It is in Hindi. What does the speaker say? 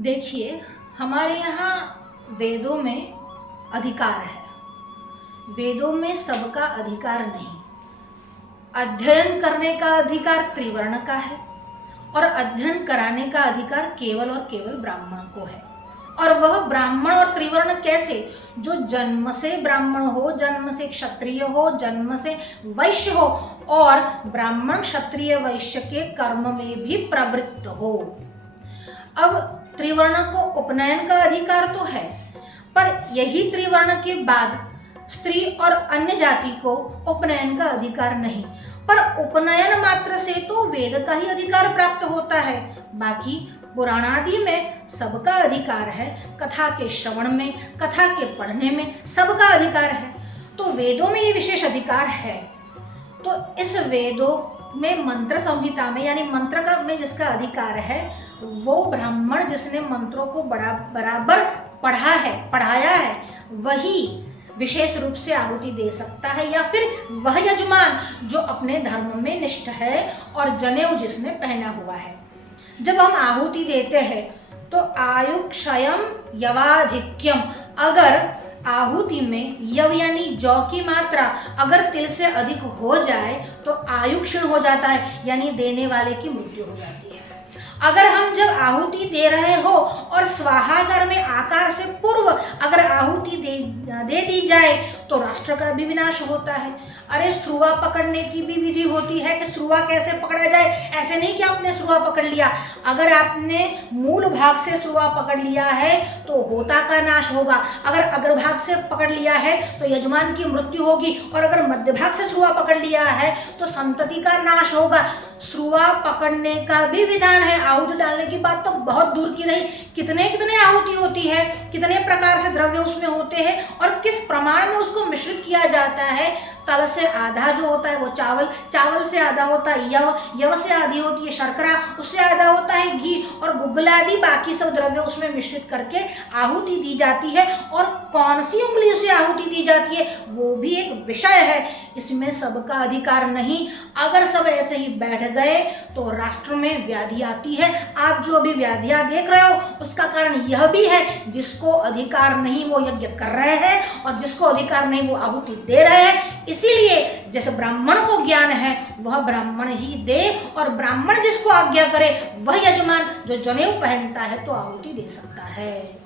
देखिए, हमारे यहाँ वेदों में अधिकार है। वेदों में सबका अधिकार नहीं। अध्ययन करने का अधिकार त्रिवर्ण का है और अध्ययन कराने का अधिकार केवल और केवल ब्राह्मण को है। और वह ब्राह्मण और त्रिवर्ण कैसे? जो जन्म से ब्राह्मण हो, जन्म से क्षत्रिय हो, जन्म से वैश्य हो और ब्राह्मण क्षत्रिय वैश्य के कर्म में भी प्रवृत्त हो। अब त्रिवर्ण को उपनयन का अधिकार तो है, पर यही त्रिवर्ण के बाद स्त्री और अन्य जाति को उपनयन का अधिकार नहीं। पर उपनयन मात्र से तो वेद का ही अधिकार प्राप्त होता है। बाकी पुराण आदि में सबका अधिकार है। कथा के श्रवण में, कथा के पढ़ने में सबका अधिकार है। तो वेदों में ये विशेष अधिकार है। तो इस वेदों में मंत्र संहिता में, यानी मंत्र का में जिसका अधिकार है, वो ब्राह्मण जिसने मंत्रों को बराबर पढ़ा है, पढ़ाया है, वही विशेष रूप से आहुति दे सकता है, या फिर वह यजमान जो अपने धर्म में निष्ठ है और जनेऊ जिसने पहना हुआ है। जब हम आहुति देते हैं तो आयुक्षयम यवाधिक्यम, अगर आहुति में यव यानी जौ की मात्रा अगर तिल से अधिक हो जाए तो आयु क्षीण हो जाता है, यानी देने वाले की मृत्यु हो जाती है। अगर हम जब आहुति दे रहे हो और स्वाहागार में आकार से पूर्व अगर आहुति दे दी जाए तो राष्ट्र का भी विनाश होता है। अरे श्रुआ पकड़ने की भी विधि होती है कि श्रुआ कैसे पकड़ा जाए। ऐसे नहीं कि आपने श्रुआ पकड़ लिया। अगर आपने मूल भाग से श्रुआ पकड़ लिया है तो होता का नाश होगा। अगर अग्रभाग से पकड़ लिया है तो यजमान की मृत्यु होगी, और अगर मध्य भाग से श्रुआ पकड़ लिया है तो संतति का नाश होगा। श्रुआ पकड़ने का भी विधान है। आहुति डालने की बात तो बहुत दूर की रही। कितने कितने आहुति होती है, कितने प्रकार से द्रव्य उसमें होते हैं और किस प्रमाण में उसको मिश्रित किया जाता है। तल से आधा जो होता है वो चावल, चावल से आधा होता है यव, यव से आधी होती है शर्करा, उससे आधा होता है घी, और गुग्गल आदि बाकी सब द्रव्य उसमें मिश्रित करके आहुति दी जाती है। और कौन सी उंगलियों से आहुति दी जाती है वो भी एक विषय है। इसमें सबका अधिकार नहीं। अगर सब ऐसे ही बैठ गए तो राष्ट्र में व्याधि आती है। आप जो अभी व्याधियां देख रहे हो उसका कारण यह भी है, जिसको अधिकार नहीं वो यज्ञ कर रहे हैं और जिसको अधिकार नहीं वो आहुति दे रहे हैं। इसीलिए जैसे ब्राह्मण को ज्ञान है वह ब्राह्मण ही दे, और ब्राह्मण जिसको आज्ञा करे वह यजमान जो जनेऊ पहनता है तो आहुति दे सकता है।